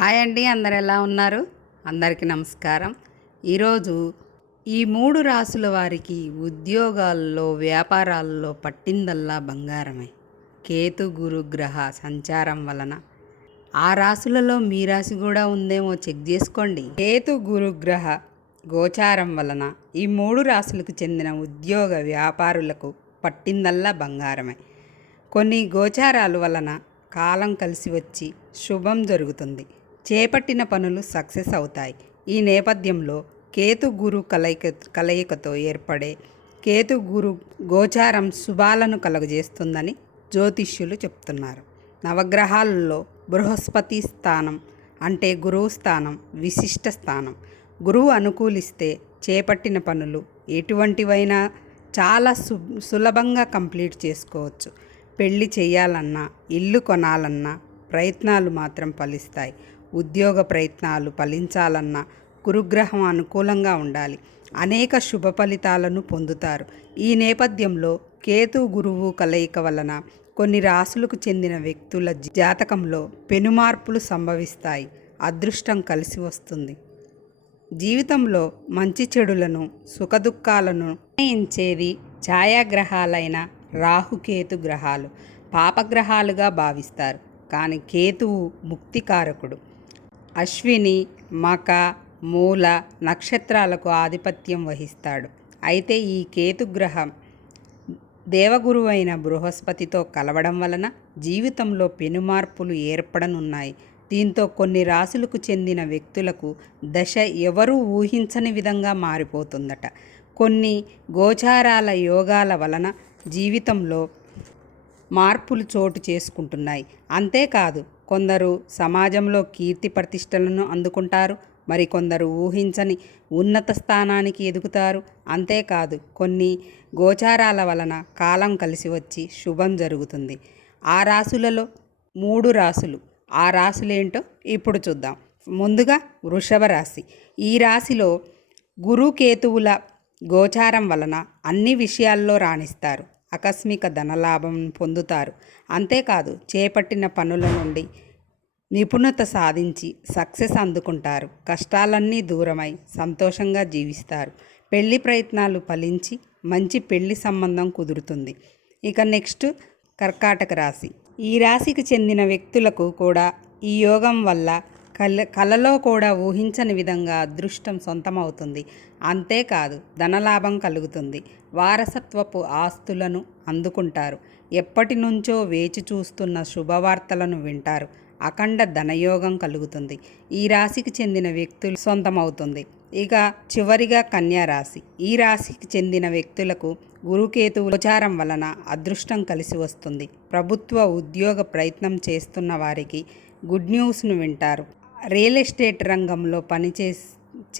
Hi అండి అందరు ఎలా ఉన్నారు? అందరికీ నమస్కారం. ఈరోజు ఈ మూడు రాసుల వారికి ఉద్యోగాల్లో వ్యాపారాల్లో పట్టిందల్లా బంగారమే. కేతు గురు గ్రహ సంచారం వలన. ఆ రాసులలో మీ రాశి కూడా ఉందేమో చెక్ చేసుకోండి. కేతు గురుగ్రహ గోచారం వలన ఈ మూడు రాసులకు చెందిన ఉద్యోగ వ్యాపారులకు పట్టిందల్లా బంగారమే. కొన్ని గోచారాలు వలన కాలం కలిసి వచ్చి శుభం జరుగుతుంది. చేపట్టిన పనులు సక్సెస్ అవుతాయి. ఈ నేపథ్యంలో కేతు గురు కలయిక కలయికతో ఏర్పడే కేతు గురు గోచారం శుభాలను కలుగజేస్తుందని జ్యోతిష్యులు చెప్తున్నారు. నవగ్రహాలలో బృహస్పతి స్థానం అంటే గురువు స్థానం విశిష్ట స్థానం. గురువు అనుకూలిస్తే చేపట్టిన పనులు ఎటువంటివైనా చాలా సు సులభంగా కంప్లీట్ చేసుకోవచ్చు. పెళ్ళి చేయాలన్నా ఇల్లు కొనాలన్నా ప్రయత్నాలు మాత్రం ఫలిస్తాయి. ఉద్యోగ ప్రయత్నాలు ఫలించాలన్నా గురుగ్రహం అనుకూలంగా ఉండాలి. అనేక శుభ ఫలితాలను పొందుతారు. ఈ నేపథ్యంలో కేతు గురువు కలయిక వలన కొన్ని రాసులకు చెందిన వ్యక్తుల జాతకంలో పెనుమార్పులు సంభవిస్తాయి. అదృష్టం కలిసి వస్తుంది. జీవితంలో మంచి చెడులను సుఖదుఖాలను నిర్ణయించేది ఛాయాగ్రహాలైన రాహుకేతు గ్రహాలు. పాపగ్రహాలుగా భావిస్తారు. కానీ కేతువు ముక్తికారకుడు. అశ్విని మక మూల నక్షత్రాలకు ఆధిపత్యం వహిస్తాడు. అయితే ఈ కేతుగ్రహం దేవగురువైన బృహస్పతితో కలవడం వలన జీవితంలో పెనుమార్పులు ఏర్పడనున్నాయి. దీంతో కొన్ని రాసులకు చెందిన వ్యక్తులకు దశ ఎవరూ ఊహించని విధంగా మారిపోతుందట. కొన్ని గోచారాల యోగాల వలన జీవితంలో మార్పులు చోటు చేసుకుంటున్నాయి. అంతేకాదు కొందరు సమాజంలో కీర్తి ప్రతిష్టలను అందుకుంటారు మరికొందరు ఊహించని ఉన్నత స్థానానికి ఎదుగుతారు. అంతేకాదు కొన్ని గోచారాల వలన కాలం కలిసి వచ్చి శుభం జరుగుతుంది. ఆ రాసులలో మూడు రాసులు ఆ రాసులేంటో ఇప్పుడు చూద్దాం. ముందుగా వృషభ రాశి. ఈ రాశిలో గురుకేతువుల గోచారం వలన అన్ని విషయాల్లో రాణిస్తారు. ఆకస్మిక ధనలాభం పొందుతారు. అంతేకాదు చేపట్టిన పనుల నుండి నిపుణత సాధించి సక్సెస్ అందుకుంటారు. కష్టాలన్నీ దూరమై సంతోషంగా జీవిస్తారు. పెళ్ళి ప్రయత్నాలు ఫలించి మంచి పెళ్ళి సంబంధం కుదురుతుంది. ఇక నెక్స్ట్ కర్కాటక రాశి. ఈ రాశికి చెందిన వ్యక్తులకు కూడా ఈ యోగం వల్ల కల కలలో కూడా ఊహించని విధంగా అదృష్టం సొంతమవుతుంది. అంతేకాదు ధనలాభం కలుగుతుంది. వారసత్వపు ఆస్తులను అందుకుంటారు. ఎప్పటి నుంచో వేచి చూస్తున్న శుభవార్తలను వింటారు. అఖండ ధనయోగం కలుగుతుంది. ఈ రాశికి చెందిన వ్యక్తులు సొంతమవుతుంది. ఇక చివరిగా కన్యా రాశి. ఈ రాశికి చెందిన వ్యక్తులకు గురుకేతు ఉపచారం వలన అదృష్టం కలిసి వస్తుంది. ప్రభుత్వ ఉద్యోగ ప్రయత్నం చేస్తున్న వారికి గుడ్ న్యూస్ను వింటారు. రియల్ ఎస్టేట్ రంగంలో పనిచే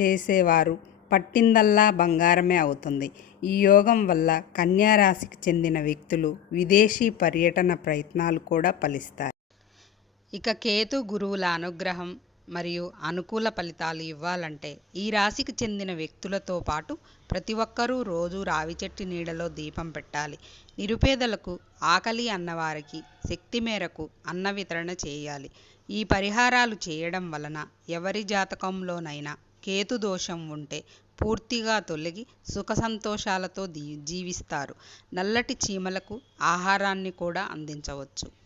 చేసేవారు పట్టిందల్లా బంగారమే అవుతుంది. ఈ యోగం వల్ల కన్యారాశికి చెందిన వ్యక్తులు విదేశీ పర్యటన ప్రయత్నాలు కూడా ఫలిస్తాయి. ఇక కేతు గురువుల అనుగ్రహం మరియు అనుకూల ఫలితాలు ఇవ్వాలంటే ఈ రాశికి చెందిన వ్యక్తులతో పాటు ప్రతి ఒక్కరూ రోజు రావి చెట్టు నీడలో దీపం పెట్టాలి. నిరుపేదలకు ఆకలి అన్నవారికి శక్తి మేరకు అన్న వితరణ చేయాలి. ఈ పరిహారాలు చేయడం వలన ఎవరి జాతకంలోనైనా కేతు దోషం ఉంటే పూర్తిగా తొలగి సుఖ సంతోషాలతో జీవిస్తారు. నల్లటి చీమలకు ఆహారాన్ని కూడా అందించవచ్చు.